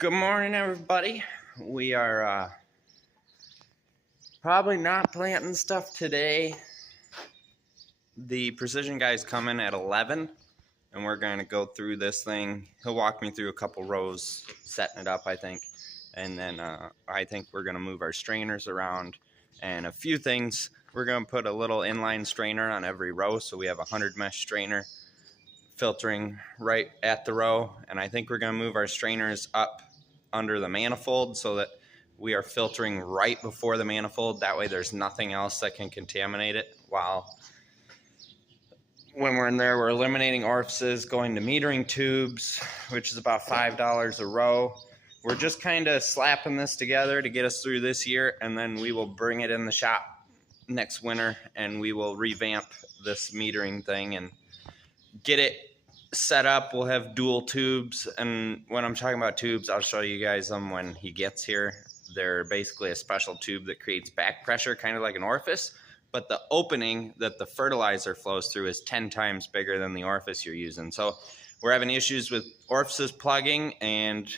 Good morning, everybody. We are probably not planting stuff today. The precision guy's coming at 11, and we're going to go through this thing. He'll walk me through a couple rows, setting it up, I think. And then I think we're going to move our strainers around and a few things. We're going to put a little inline strainer on every row, so we have a 100 mesh strainer filtering right at the row. And I think we're going to move our strainers up under the manifold so that we are filtering right before the manifold. That way there's nothing else that can contaminate it. While when we're in there, we're eliminating orifices, going to metering tubes, which is about $5 a row. We're just kind of slapping this together to get us through this year, and then we will bring it in the shop next winter and we will revamp this metering thing and get it set up. We'll have dual tubes, and when I'm talking about tubes, I'll show you guys them when he gets here. They're basically a special tube that creates back pressure, kind of like an orifice, but the opening that the fertilizer flows through is 10 times bigger than the orifice you're using. So we're having issues with orifices plugging and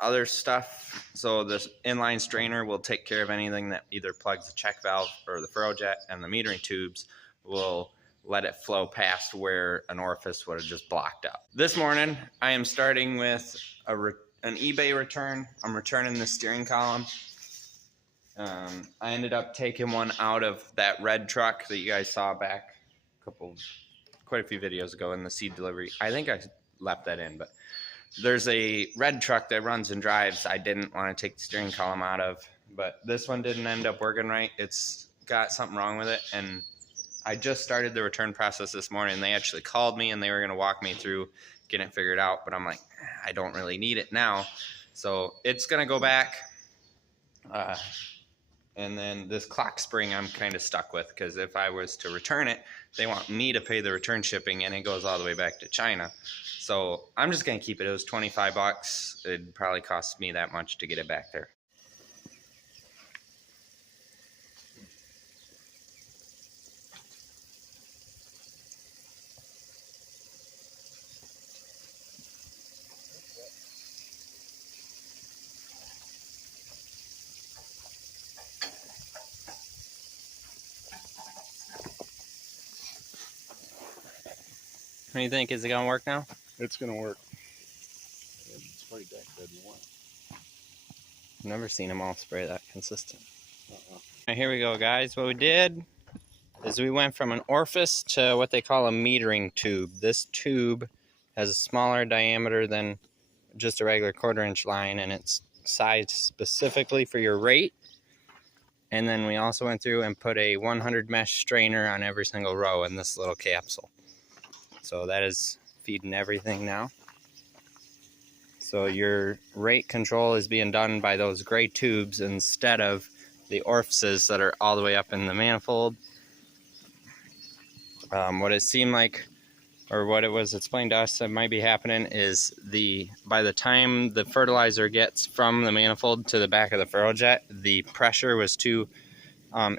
other stuff, so this inline strainer will take care of anything that either plugs the check valve or the furrow jet, and the metering tubes will let it flow past where an orifice would have just blocked up. This morning, I am starting with an eBay return. I'm returning the steering column. I ended up taking one out of that red truck that you guys saw back quite a few videos ago in the seed delivery. I think I left that in, but there's a red truck that runs and drives I didn't want to take the steering column out of, but this one didn't end up working right. It's got something wrong with it, and I just started the return process this morning. They actually called me and they were going to walk me through getting it figured out, but I'm like, I don't really need it now. So it's going to go back. And then this clock spring I'm kind of stuck with, because if I was to return it, they want me to pay the return shipping, and it goes all the way back to China. So I'm just going to keep it. It was 25 bucks. It'd probably cost me that much to get it back there. What do you think? Is it going to work now? It's going to work. It's pretty deck red and white. I've never seen them all spray that consistent. Right, here we go, guys. What we did is we went from an orifice to what they call a metering tube. This tube has a smaller diameter than just a regular 1/4 inch line, and it's sized specifically for your rate. And then we also went through and put a 100 mesh strainer on every single row in this little capsule. So that is feeding everything now. So your rate control is being done by those gray tubes instead of the orifices that are all the way up in the manifold. What it seemed like, or what it was explained to us that might be happening, is by the time the fertilizer gets from the manifold to the back of the furrow jet, the pressure was too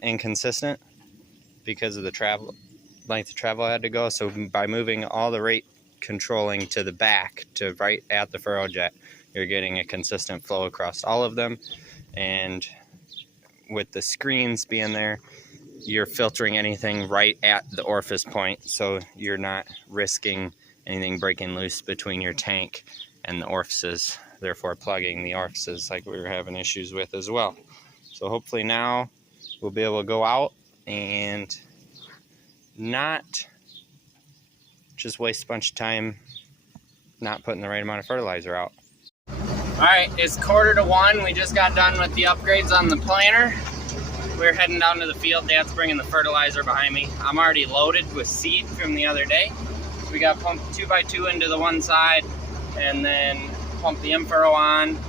inconsistent because of the length of travel I had to go. So by moving all the rate controlling to the back, to right at the furrow jet, you're getting a consistent flow across all of them. And with the screens being there, you're filtering anything right at the orifice point, so you're not risking anything breaking loose between your tank and the orifices, therefore plugging the orifices like we were having issues with as well. So hopefully now we'll be able to go out and not just waste a bunch of time not putting the right amount of fertilizer out. Alright, it's 1:45. We just got done with the upgrades on the planter. We're heading down to the field. Dad's bringing the fertilizer behind me. I'm already loaded with seed from the other day. We got pumped 2x2 into the one side and then pump the infurrow on.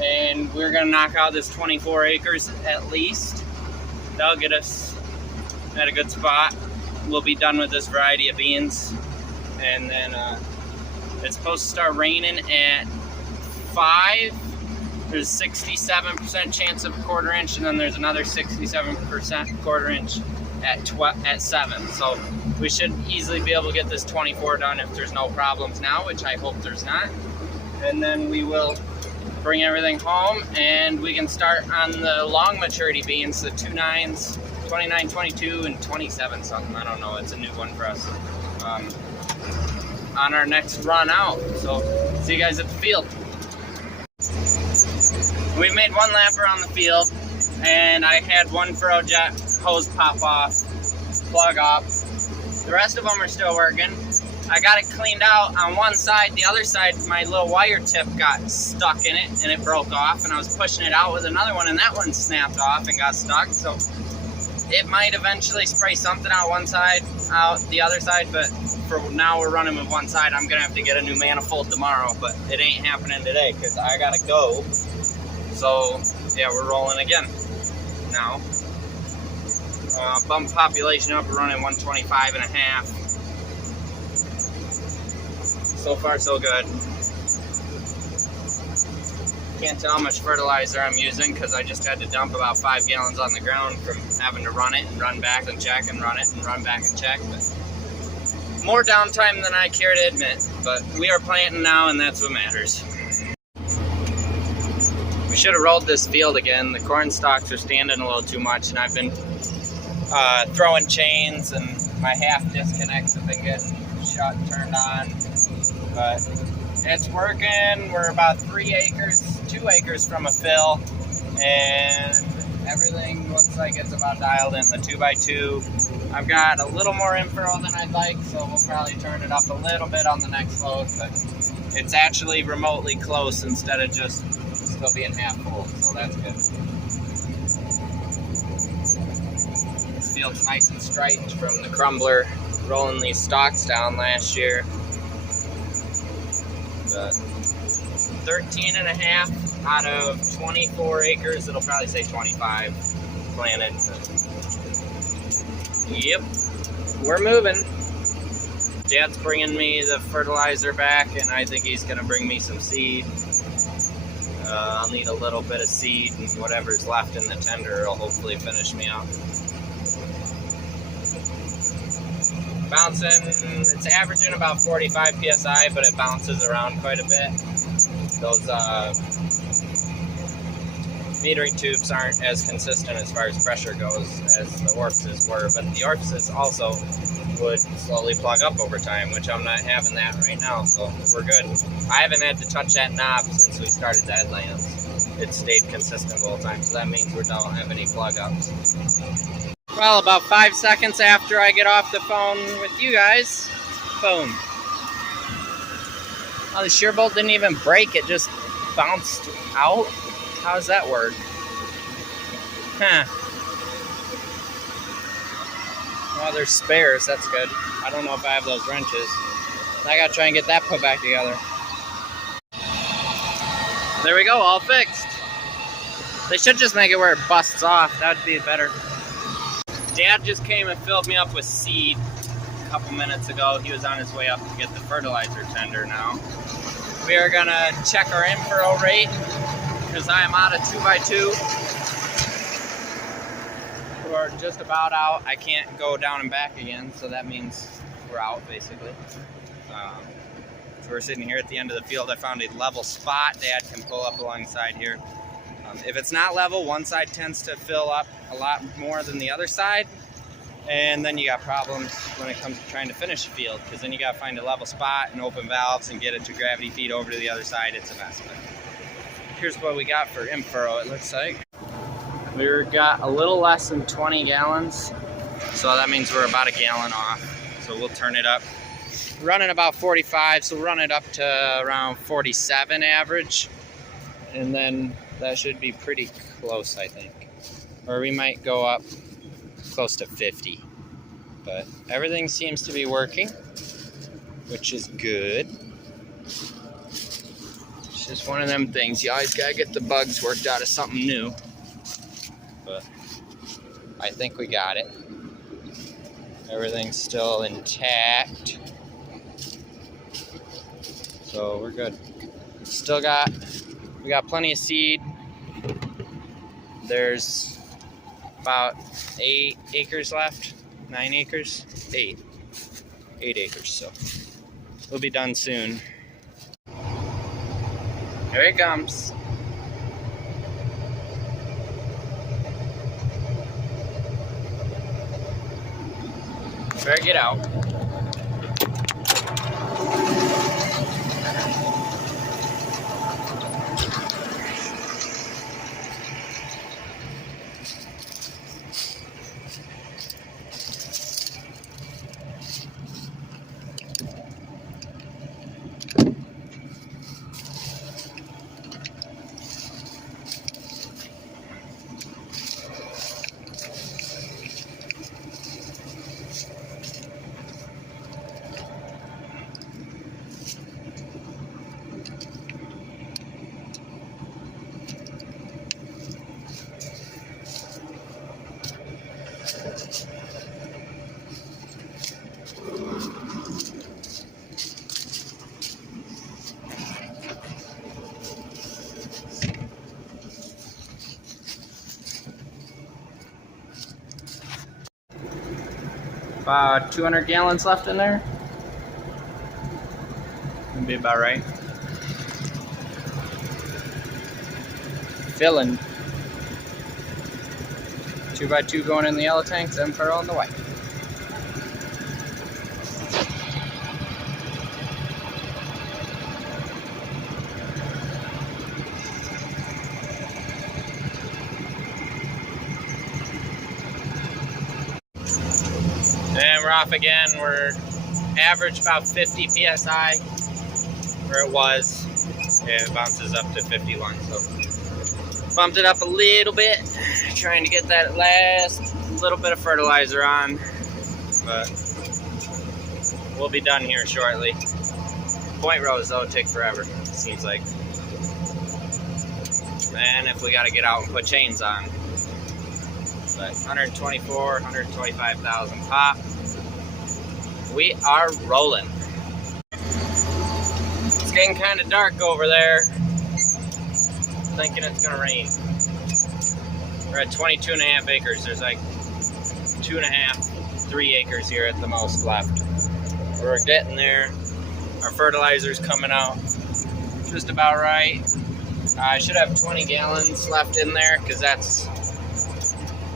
And we're gonna knock out this 24 acres at least. That'll get us at a good spot. We'll be done with this variety of beans. And then it's supposed to start raining at 5. There's 67% chance of a 1/4 inch, and then there's another 67% 1/4 inch at 7. So we should easily be able to get this 24 done if there's no problems now, which I hope there's not. And then we will bring everything home, and we can start on the long maturity beans, the 2.9s, 29, 22, and 27 something. I don't know. It's a new one for us. On our next run out. So see you guys at the field. We made one lap around the field, and I had one furrow jet hose pop off, plug up. The rest of them are still working. I got it cleaned out on one side. The other side, my little wire tip got stuck in it, and it broke off, and I was pushing it out with another one, and that one snapped off and got stuck. So it might eventually spray something out one side, out the other side, but for now we're running with one side. I'm gonna have to get a new manifold tomorrow, but it ain't happening today because I gotta go. So yeah, we're rolling again now. Bump population up, we're running 125 and a half. So far so good. Can't tell how much fertilizer I'm using because I just had to dump about 5 gallons on the ground from having to run it and run back and check and run it and run back and check. But more downtime than I care to admit, but we are planting now, and that's what matters. We should have rolled this field again. The corn stalks are standing a little too much, and I've been throwing chains, and my half disconnects have been getting shut and turned on. But it's working. We're about 2 acres from a fill, and everything looks like it's about dialed in. The 2x2. I've got a little more infurrow than I'd like, so we'll probably turn it up a little bit on the next load, but it's actually remotely close instead of just still being half full, so that's good. This field's nice and striped from the crumbler rolling these stalks down last year. But 13 and a half out of 24 acres, it'll probably say 25 planted. Yep, we're moving. Dad's bringing me the fertilizer back, and I think he's gonna bring me some seed. I'll need a little bit of seed, and whatever's left in the tender will hopefully finish me up. Bouncing, it's averaging about 45 psi, but it bounces around quite a bit. Those metering tubes aren't as consistent as far as pressure goes as the orifices were, but the orifices also would slowly plug up over time, which I'm not having that right now, so we're good. I haven't had to touch that knob since we started the headlands. It stayed consistent the whole time, so that means we don't have any plug ups. Well, about 5 seconds after I get off the phone with you guys, boom. Oh, the shear bolt didn't even break, it just bounced out. How does that work? Huh. Well, there's spares, that's good. I don't know if I have those wrenches. I gotta try and get that put back together. There we go, all fixed. They should just make it where it busts off, that would be better. Dad just came and filled me up with seed a couple minutes ago. He was on his way up to get the fertilizer tender now. We are gonna check our infurrow rate because I am out of 2x2. We're just about out. I can't go down and back again, so that means we're out basically. So we're sitting here at the end of the field. I found a level spot. Dad can pull up alongside here. If it's not level, one side tends to fill up a lot more than the other side, and then you got problems when it comes to trying to finish a field, because then you got to find a level spot and open valves and get it to gravity feed over to the other side. It's a mess. But here's what we got for infurrow, it looks like. We got a little less than 20 gallons, so that means we're about a gallon off. So we'll turn it up. We're running about 45, so we'll run it up to around 47 average, and then that should be pretty close, I think. Or we might go up close to 50. But everything seems to be working, which is good. It's just one of them things. You always gotta get the bugs worked out of something new. But I think we got it. Everything's still intact. So we're good. We got plenty of seed. There's about 8 acres left. 9 acres? 8 acres, so we'll be done soon. Here he comes. Better get out. About 200 gallons left in there. That'd be about right. Filling. 2x2 going in the yellow tanks, infurrow in the white. And we're off again. We're average about 50 psi, where it was. Yeah, it bounces up to 51, so bumped it up a little bit, trying to get that last little bit of fertilizer on, but we'll be done here shortly. Point rows though take forever, it seems like. And if we got to get out and put chains on. But 124, 125,000 pop. We are rolling. It's getting kind of dark over there. Thinking it's gonna rain. We're at 22 and a half acres. There's like 2.5, 3 acres here at the most left. We're getting there. Our fertilizer's coming out just about right. I should have 20 gallons left in there because that's,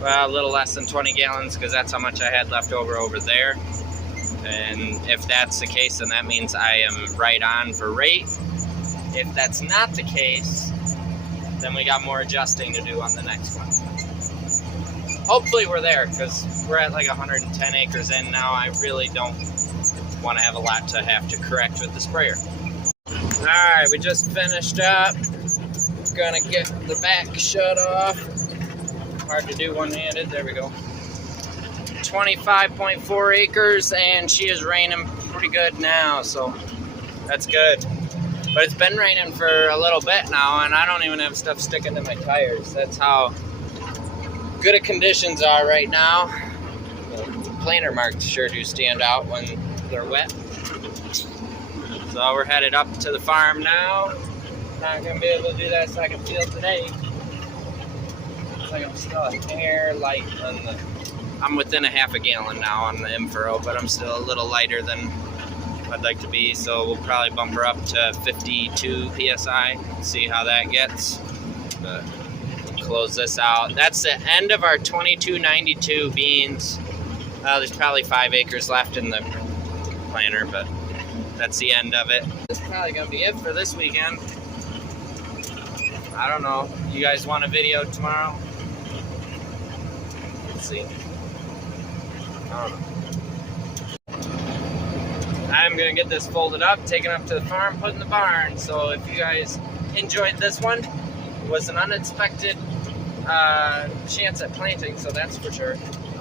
well, a little less than 20 gallons because that's how much I had left over there. And if that's the case, then that means I am right on for rate. If that's not the case, then we got more adjusting to do on the next one. Hopefully we're there because we're at like 110 acres in now. I really don't want to have a lot to have to correct with the sprayer. Alright, we just finished up. Gonna get the back shut off. Hard to do one-handed. There we go. 25.4 acres, and she is raining pretty good now, so that's good. But it's been raining for a little bit now, and I don't even have stuff sticking to my tires. That's how good of conditions are right now. The planter marks sure do stand out when they're wet. So we're headed up to the farm now. Not gonna be able to do that second field today. Looks like I'm still a hair light on the. I'm within a half a gallon now on the infurrow, but I'm still a little lighter than I'd like to be. So we'll probably bump her up to 52 psi. See how that gets. But we'll close this out. That's the end of our 2292 beans. There's probably 5 acres left in the planter, but that's the end of it. That's probably gonna be it for this weekend. I don't know. You guys want a video tomorrow? Let's see. I don't know. I'm gonna get this folded up, taken up to the farm, put in the barn. So if you guys enjoyed this one, it was an unexpected chance at planting, so that's for sure.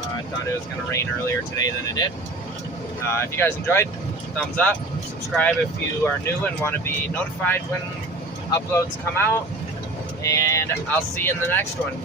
I thought it was gonna rain earlier today than it did. If you guys enjoyed, thumbs up, subscribe if you are new and want to be notified when uploads come out, and I'll see you in the next one.